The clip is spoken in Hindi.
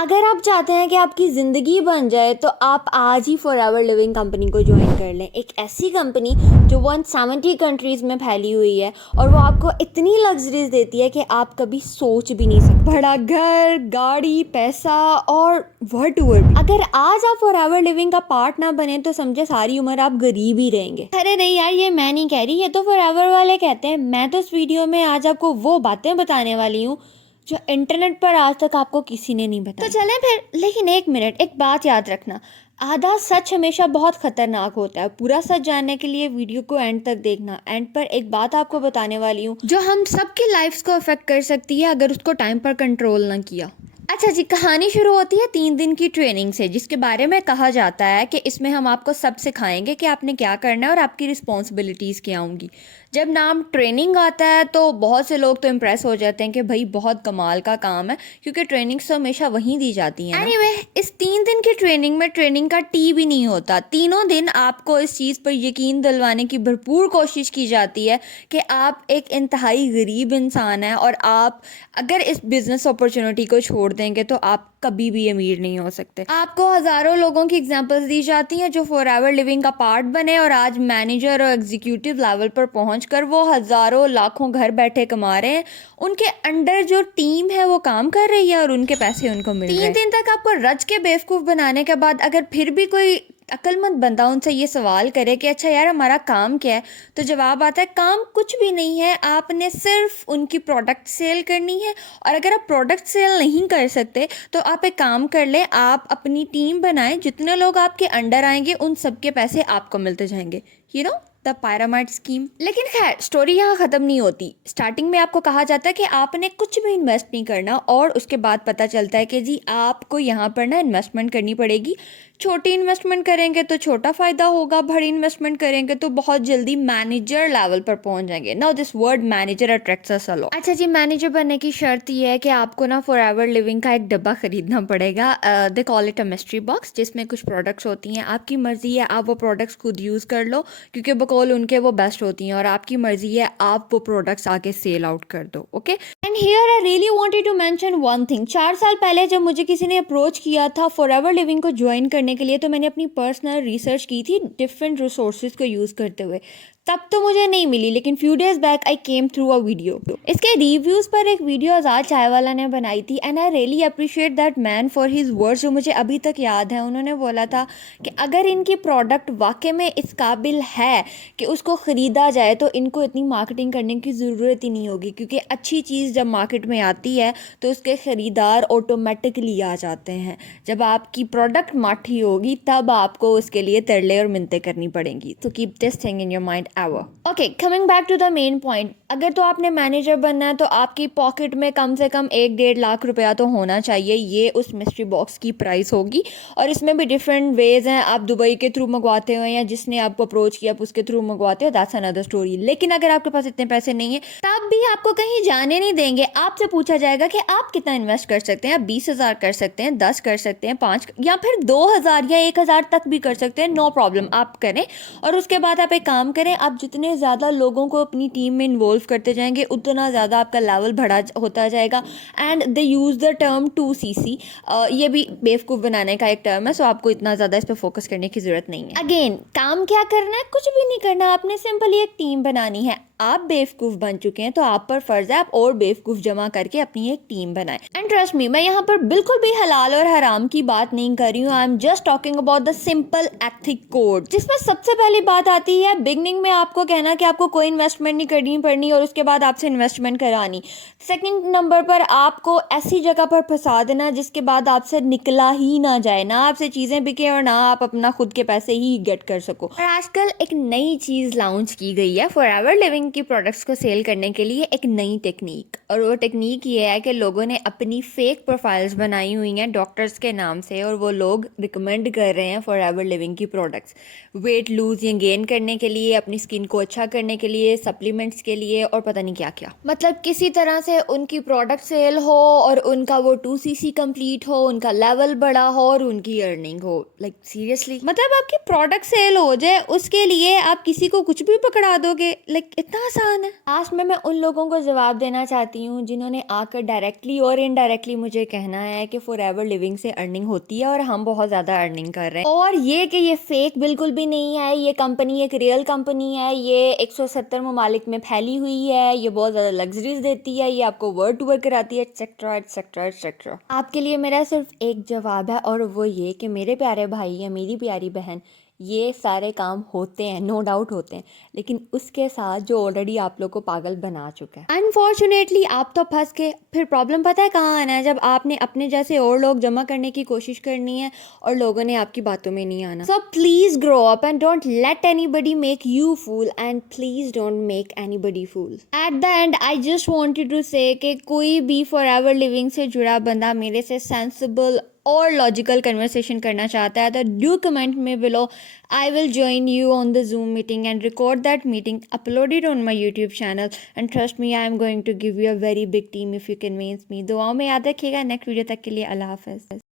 अगर आप चाहते हैं कि आपकी ज़िंदगी बन जाए तो आप आज ही फॉरएवर लिविंग कंपनी को ज्वाइन कर लें। एक ऐसी कंपनी जो 170 कंट्रीज़ में फैली हुई है और वो आपको इतनी लग्जरीज देती है कि आप कभी सोच भी नहीं सकते। बड़ा घर, गाड़ी, पैसा और वॉटएवर भी। अगर आज आप फॉरएवर लिविंग का पार्ट ना बने तो समझे सारी उम्र आप गरीब ही रहेंगे। अरे नहीं यार, ये मैं नहीं कह रही, ये तो फॉरएवर वाले कहते हैं। मैं तो इस वीडियो में आज आपको वो बातें बताने वाली हूँ जो इंटरनेट पर आज तक आपको किसी ने नहीं बताया। तो चलें फिर। लेकिन एक मिनट, एक बात याद रखना, आधा सच हमेशा बहुत खतरनाक होता है। पूरा सच जानने के लिए वीडियो को एंड तक देखना। एंड पर एक बात आपको बताने वाली हूँ जो हम सबकी लाइफ्स को अफेक्ट कर सकती है अगर उसको टाइम पर कंट्रोल ना किया। अच्छा जी, कहानी शुरू होती है 3 दिन की ट्रेनिंग से, जिसके बारे में कहा जाता है कि इसमें हम आपको सब सिखाएंगे कि आपने क्या करना है और आपकी रिस्पॉन्सिबिलिटीज़ क्या होंगी। जब नाम ट्रेनिंग आता है तो बहुत से लोग तो इम्प्रेस हो जाते हैं कि भाई बहुत कमाल का काम है, क्योंकि ट्रेनिंग्स तो हमेशा वहीं दी जाती हैं। एनीवे, इस 3 दिन की ट्रेनिंग में ट्रेनिंग का टी भी नहीं होता। तीनों दिन आपको इस चीज़ पर यकीन दिलवाने की भरपूर कोशिश की जाती है कि आप एक इंतहाई गरीब इंसान हैं और आप अगर इस बिज़नेस अपॉर्चुनिटी को छोड़ देंगे तो आप कभी भी अमीर नहीं हो सकते। आपको हज़ारों लोगों की एग्जांपल्स दी जाती हैं जो फॉरएवर लिविंग का पार्ट बने और आज मैनेजर और एग्जीक्यूटिव लेवल पर पहुंचकर वो हज़ारों लाखों घर बैठे कमा रहे हैं। उनके अंडर जो टीम है वो काम कर रही है और उनके पैसे उनको मिल रहे हैं। 3 दिन तक आपको रच के बेवकूफ़ बनाने के बाद अगर फिर भी कोई अक्लमंद बंदा उनसे ये सवाल करे कि अच्छा यार हमारा काम क्या है, तो जवाब आता है काम कुछ भी नहीं है, आपने सिर्फ उनकी प्रोडक्ट सेल करनी है। और अगर आप प्रोडक्ट सेल नहीं कर सकते तो आप एक काम कर लें, आप अपनी टीम बनाएं, जितने लोग आपके अंडर आएंगे उन सबके पैसे आपको मिलते जाएंगे। You know, the pyramid scheme. लेकिन खैर, स्टोरी यहाँ ख़त्म नहीं होती। स्टार्टिंग में आपको कहा जाता है कि आपने कुछ भी इन्वेस्ट नहीं करना और उसके बाद पता चलता है कि जी आपको यहाँ पर ना इन्वेस्टमेंट करनी पड़ेगी। छोटी इन्वेस्टमेंट करेंगे तो छोटा फ़ायदा होगा, बड़ी इन्वेस्टमेंट करेंगे तो बहुत जल्दी मैनेजर लेवल पर पहुंच जाएंगे। Now this word manager attracts us a lot. अच्छा जी, मैनेजर बनने की शर्त ये है कि आपको ना फॉरएवर लिविंग का एक डब्बा खरीदना पड़ेगा। They call it a mystery box, जिसमें कुछ प्रोडक्ट्स होती हैं। आपकी मर्ज़ी है आप वो प्रोडक्ट्स खुद यूज़ कर लो, क्योंकि बकौल उनके वो बेस्ट होती हैं, और आपकी मर्ज़ी है आप वो प्रोडक्ट्स आगे सेल आउट कर दो। Okay, and here I really wanted to mention one thing. 4 साल पहले जब मुझे किसी ने अप्रोच किया था फॉरएवर लिविंग को ज्वाइन करने के लिए, तो मैंने अपनी पर्सनल रिसर्च की थी डिफरेंट रिसोर्सेज को यूज़ करते हुए। तब तो मुझे नहीं मिली, लेकिन few days back I came through a video. इसके रिव्यूज़ पर एक वीडियो आज़ाद चाय वाला ने बनाई थी, and I really appreciate that man for his words, जो मुझे अभी तक याद है। उन्होंने बोला था कि अगर इनकी प्रोडक्ट वाकई में इस काबिल है कि उसको ख़रीदा जाए तो इनको इतनी मार्केटिंग करने की ज़रूरत ही नहीं होगी, क्योंकि अच्छी चीज़ जब मार्केट में आती है तो उसके ख़रीदार ऑटोमेटिकली आ जाते हैं। जब आपकी प्रोडक्ट माठी होगी तब आपको उसके लिए तरले और मिन्नतें करनी पड़ेंगी। तो keep this thing in your mind ever. Okay, coming back to the main point. अगर तो आपने मैनेजर बनना है तो आपकी पॉकेट में कम से कम 1-1.5 लाख रुपया तो होना चाहिए। ये उस मिस्ट्री बॉक्स की प्राइस होगी, और इसमें भी डिफरेंट वेज हैं। आप दुबई के थ्रू मंगवाते हो या जिसने आपको अप्रोच किया आप उसके थ्रू मंगवाते हो, दैट्स अनदर स्टोरी। लेकिन अगर आपके पास इतने पैसे नहीं है तब भी आपको कहीं जाने नहीं देंगे। आपसे पूछा जाएगा कि आप कितना इन्वेस्ट कर सकते हैं। आप 20,000 कर सकते हैं, 10 कर सकते हैं, 5 या फिर 2,000 या 1,000 तक भी कर सकते हैं। नो प्रॉब्लम, आप करें। और उसके बाद आप एक काम करें, आप जितने ज़्यादा लोगों को अपनी टीम में इन्वॉल्व करते जाएंगे उतना ज़्यादा आपका लेवल बढ़ा होता जाएगा। And they use the term 2CC, ये भी बेवकूफ़ बनाने का एक टर्म है, सो आपको इतना ज़्यादा इस पर फोकस करने की ज़रूरत नहीं है। अगेन, काम क्या करना है? कुछ भी नहीं करना, आपने सिंपली एक टीम बनानी है। आप बेवकूफ़ बन चुके हैं तो आप पर फ़र्ज़ है आप और बेवकूफ़ जमा करके अपनी एक टीम बनाएं। एंड ट्रस्ट मी, मैं यहाँ पर बिल्कुल भी हलाल और हराम की बात नहीं कर रही हूँ। I am just talking about the simple ethic code, जिसमें सबसे पहली बात आती है बिगनिंग में आपको कहना कि आपको कोई इन्वेस्टमेंट नहीं करनी पड़नी और उसके बाद आपसे इन्वेस्टमेंट करानी। सेकंड नंबर पर आपको ऐसी जगह पर फंसा देना जिसके बाद आपसे निकला ही ना जाए, ना आपसे चीज़ें बिके और ना आप अपना खुद के पैसे ही गेट कर सको। और आजकल एक नई चीज़ लॉन्च की गई है फॉरएवर लिविंग की प्रोडक्ट्स को सेल करने के लिए, एक नई टेक्निक। और वो टेक्निक ये है कि लोगों ने अपनी फेक प्रोफाइल्स बनाई हुई हैं डॉक्टर्स के नाम से, और वो लोग रिकमेंड कर रहे हैं फॉरएवर लिविंग की प्रोडक्ट्स। वेट लूज़ या गेन करने के लिए, अपनी स्किन को अच्छा करने के लिए, सप्लीमेंट्स के लिए और पता नहीं क्या क्या। मतलब किसी तरह से उनकी प्रोडक्ट सेल हो और उनका वो 2cc कंप्लीट हो, उनका लेवल बड़ा हो और उनकी अर्निंग हो। लाइक सीरियसली, मतलब आपकी प्रोडक्ट सेल हो जाए उसके लिए आप किसी को कुछ भी पकड़ा दोगे। लाइक इतना आसान है। लास्ट में मैं उन लोगों को जवाब देना चाहती हूँ जिन्होंने आकर डायरेक्टली और इनडायरेक्टली मुझे कहना है कि फॉरएवर लिविंग से अर्निंग होती है और हम बहुत ज़्यादा अर्निंग कर रहे हैं, और ये कि ये फेक बिल्कुल भी नहीं है। ये कंपनी एक रियल कंपनी है, ये 170 ममालिक में फैली हुई है, ये बहुत ज़्यादा लग्जरीज देती है, ये आपको वर्ड टू वर्ड कराती है, एक्सेट्रा एक्सेट्रा एक्सेट्रा। आपके लिए मेरा सिर्फ एक जवाब है और वो ये कि मेरे प्यारे भाई या मेरी प्यारी बहन, ये सारे काम होते हैं, नो डाउट होते हैं, लेकिन उसके साथ जो ऑलरेडी आप लोग को पागल बना चुका है। अनफॉर्चुनेटली आप तो फंस के, फिर प्रॉब्लम पता है कहाँ आना है, जब आपने अपने जैसे और लोग जमा करने की कोशिश करनी है और लोगों ने आपकी बातों में नहीं आना। So please grow up and don't let anybody make you fool, and please don't make anybody fool. At the end I just wanted to say कि कोई भी फॉरएवर लिविंग से जुड़ा बंदा मेरे से सेंसिबल और लॉजिकल कन्वर्सेशन करना चाहता है तो डू कमेंट में below. I will join you on the Zoom meeting and record that meeting, upload it on my YouTube channel, and trust me I am going to give you a very big team if you convince me. दुआओं में याद रखिएगा। नेक्स्ट वीडियो तक के लिए अल्लाह हाफ़िज़।